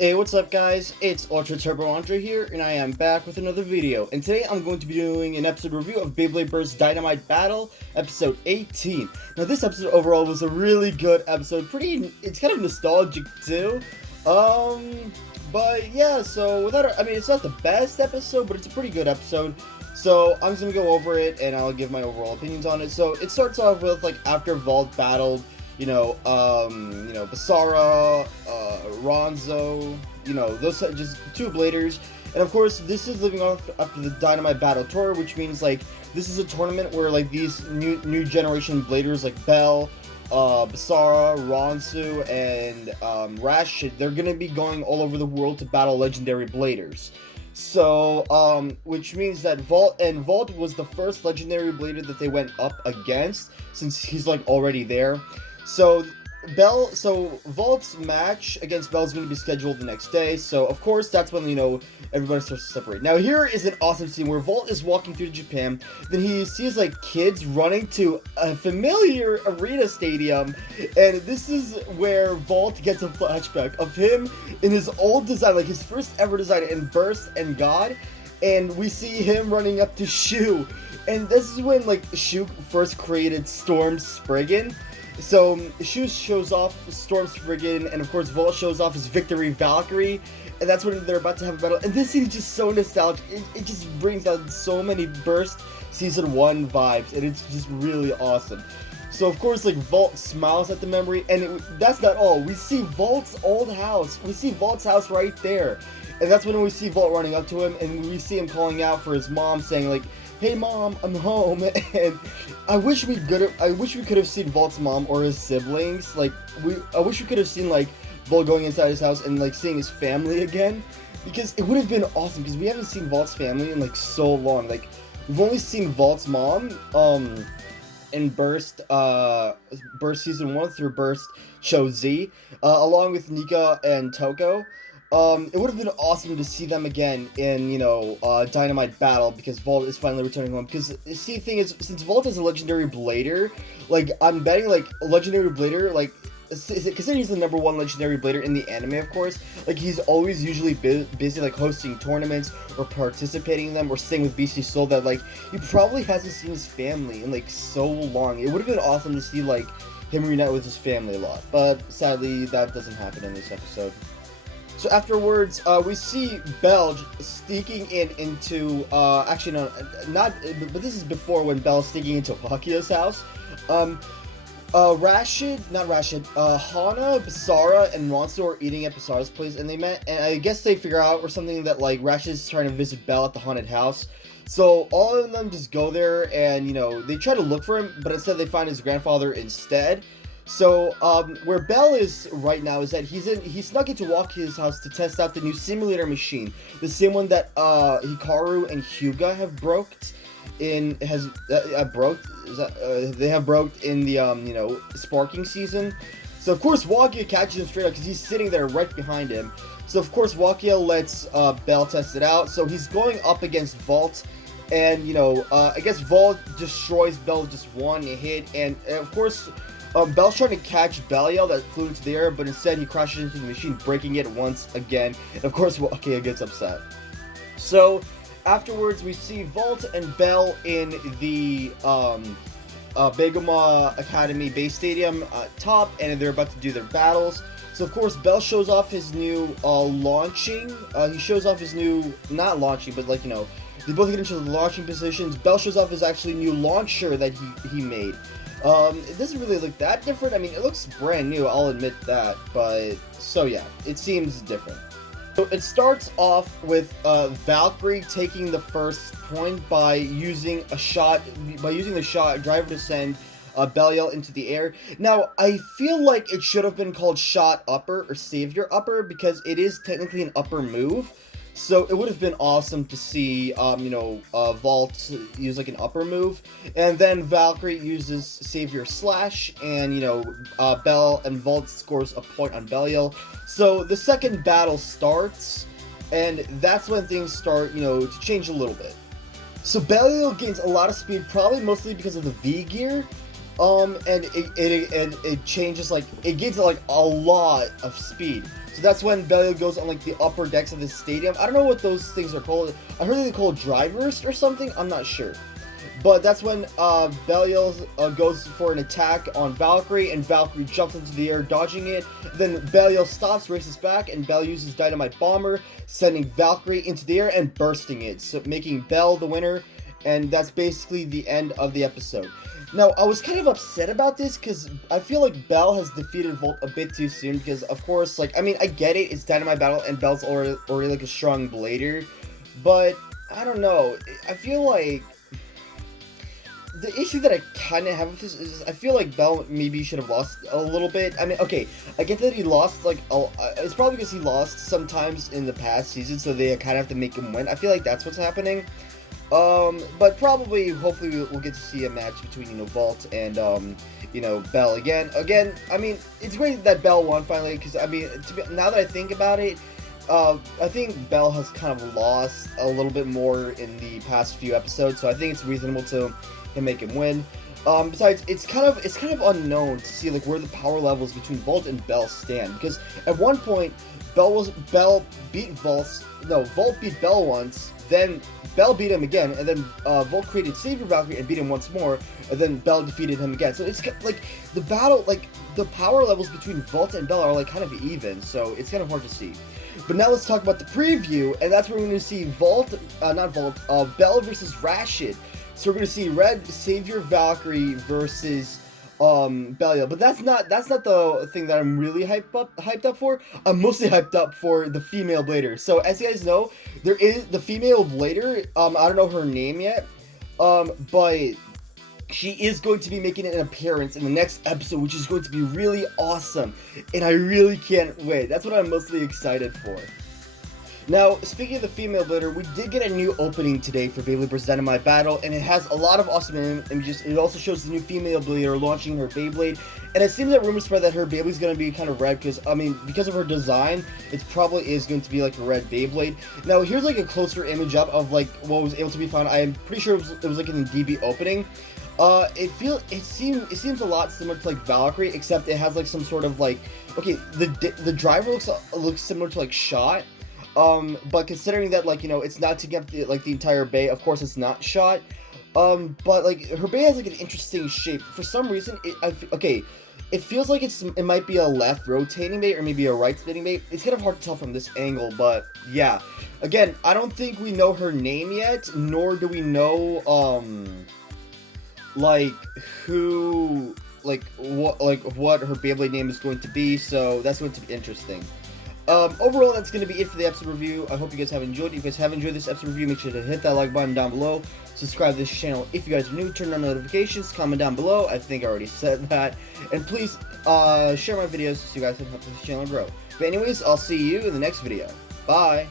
Hey, what's up guys? It's UltraTurboAndrey here, and I am back with another video. And today I'm going to be doing an episode review of Beyblade Burst Dynamite Battle, episode 18. Now this episode overall was a really good episode, it's kind of nostalgic too. But yeah, so it's not the best episode, but it's a pretty good episode. So I'm just gonna go over it, and I'll give my overall opinions on it. So it starts off with, like, after VALT battled, Basara, Ronzo, those just two bladers. And of course, this is living off after the Dynamite Battle Tour, which means, like, this is a tournament where, like, these new generation bladers, like Belle, Basara, Ronzo, and Rashid, they're gonna be going all over the world to battle legendary bladers. So, which means that Vault was the first legendary blader that they went up against, since he's, like, already there. So Vault's match against Belle is going to be scheduled the next day, so of course that's when, everybody starts to separate. Now here is an awesome scene where Vault is walking through Japan, then he sees, like, kids running to a familiar arena stadium, and this is where Vault gets a flashback of him in his old design, like his first ever design in Burst and God, and we see him running up to Shu, and this is when, like, Shu first created Storm Spriggan. So, Shu shows off Storm Spriggan, and of course Vault shows off his Victory Valkyrie, and that's when they're about to have a battle. And this scene is just so nostalgic. It just brings out so many Burst Season 1 vibes, and it's just really awesome. So, of course, like, Vault smiles at the memory, and that's not all. We see Vault's old house. We see Vault's house right there. And that's when we see Vault running up to him, and we see him calling out for his mom, saying, like, "Hey mom, I'm home." And I wish we could have seen Vault's mom or his siblings. Like, I wish we could have seen, like, Vault going inside his house and, like, seeing his family again, because it would have been awesome, because we haven't seen Vault's family in, like, so long. Like, we've only seen Vault's mom in Burst Season 1 through Burst Show Z, along with Nika and Toko. It would have been awesome to see them again in, Dynamite Battle, because Vault is finally returning home. Because, see, the thing is, since Vault is a legendary blader, like, I'm betting, like, a legendary blader, like, considering he's the #1 legendary blader in the anime, of course, like, he's always usually busy, like, hosting tournaments, or participating in them, or staying with BC Soul, that, like, he probably hasn't seen his family in, like, so long. It would have been awesome to see, like, him reunite with his family a lot, but sadly, that doesn't happen in this episode. So afterwards, we see Belle sneaking into, actually no, but this is before, when Belle's sneaking into Wakia's house. Hana, Basara, and Ronzo are eating at Basara's place, and they met, and I guess they figure out or something that, like, Rashid's trying to visit Belle at the haunted house. So all of them just go there, and, they try to look for him, but instead they find his grandfather instead. So, where Belle is right now is that he snuck into Wakia's house to test out the new simulator machine, the same one that Hikaru and Hyuga have broked in they have broked in the sparking season. So of course Wakia catches him straight up, because he's sitting there right behind him. So of course Wakia lets Belle test it out. So he's going up against Vault, and I guess Vault destroys Belle with just one hit, and of course Belle's trying to catch Belial that flew into the air, but instead he crashes into the machine, breaking it once again. And of course, Wakia gets upset. So afterwards, we see Vault and Belle in the Beguma Academy base stadium top, and they're about to do their battles. So of course, Belle shows off his new launching. He shows off his new, not launching, but, like, they both get into the launching positions. Belle shows off his actually new launcher that he made. It doesn't really look that different. I mean, it looks brand new, I'll admit that, but, so yeah, it seems different. So it starts off with Valkyrie taking the first point by using the shot driver to send Belial into the air. Now, I feel like it should have been called shot upper or savior upper, because it is technically an upper move. So it would have been awesome to see, Vault use, like, an upper move, and then Valkyrie uses Savior Slash, and, Belle and Vault scores a point on Belial. So the second battle starts, and that's when things start, to change a little bit. So Belial gains a lot of speed, probably mostly because of the V gear, And it changes, like, it gives it like a lot of speed. So that's when Belial goes on like the upper decks of the stadium. I don't know what those things are called. I heard they're called drivers or something. I'm not sure. But that's when Belial goes for an attack on Valkyrie, and Valkyrie jumps into the air, dodging it. Then Belial stops, races back, and Belle uses Dynamite Bomber, sending Valkyrie into the air and bursting it, so making Belle the winner. And that's basically the end of the episode. Now, I was kind of upset about this because I feel like Belle has defeated Volt a bit too soon. Because, of course, like, I mean, I get it, it's Dynamite Battle, and Belle's already like a strong blader. But I don't know. I feel like the issue that I kind of have with this is I feel like Belle maybe should have lost a little bit. I mean, okay, I get that he lost, like, it's probably because he lost sometimes in the past season, so they kind of have to make him win. I feel like that's what's happening. But probably, hopefully, we'll get to see a match between, you know, Vault and, you know, Belle again. Again, I mean, it's great that Belle won finally, because, I mean, now that I think about it, I think Belle has kind of lost a little bit more in the past few episodes, so I think it's reasonable to make him win. Besides, it's kind of unknown to see like where the power levels between Vault and Belle stand, because at one point Vault beat Belle once, then Belle beat him again, and then Vault created Savior Valkyrie and beat him once more, and then Belle defeated him again. So it's like the battle, like the power levels between Vault and Belle are like kind of even, so it's kind of hard to see. But now let's talk about the preview, and that's where we're going to see Belle versus Rashid. So we're going to see Red Savior Valkyrie versus Belial. But that's not the thing that I'm really hyped up for. I'm mostly hyped up for the female blader. So as you guys know, there is the female blader. I don't know her name yet. But she is going to be making an appearance in the next episode, which is going to be really awesome. And I really can't wait. That's what I'm mostly excited for. Now, speaking of the female blader, we did get a new opening today for Beyblade Burst Dynamite Battle, and it has a lot of awesome images. It also shows the new female blader launching her Beyblade, and it seems that rumors spread that her Beyblade's going to be kind of red, because, I mean, because of her design, it probably is going to be like a red Beyblade. Now, here's like a closer image up of like what was able to be found. I am pretty sure it was like in the DB opening. It seems a lot similar to like Valkyrie, except it has like some sort of like, okay, the driver looks similar to like Shot. But considering that, like, you know, it's not taking up the entire bay, of course it's not Shot. But like her bay has like an interesting shape. For some reason, it feels like it might be a left rotating bay or maybe a right spinning bay. It's kind of hard to tell from this angle, but yeah. Again, I don't think we know her name yet, nor do we know what her Beyblade name is going to be. So that's going to be interesting. Overall, that's going to be it for the episode review. I hope you guys have enjoyed it. If you guys have enjoyed this episode review, make sure to hit that like button down below. Subscribe to this channel if you guys are new. Turn on notifications. Comment down below. I think I already said that. And please share my videos so you guys can help this channel grow. But anyways, I'll see you in the next video. Bye!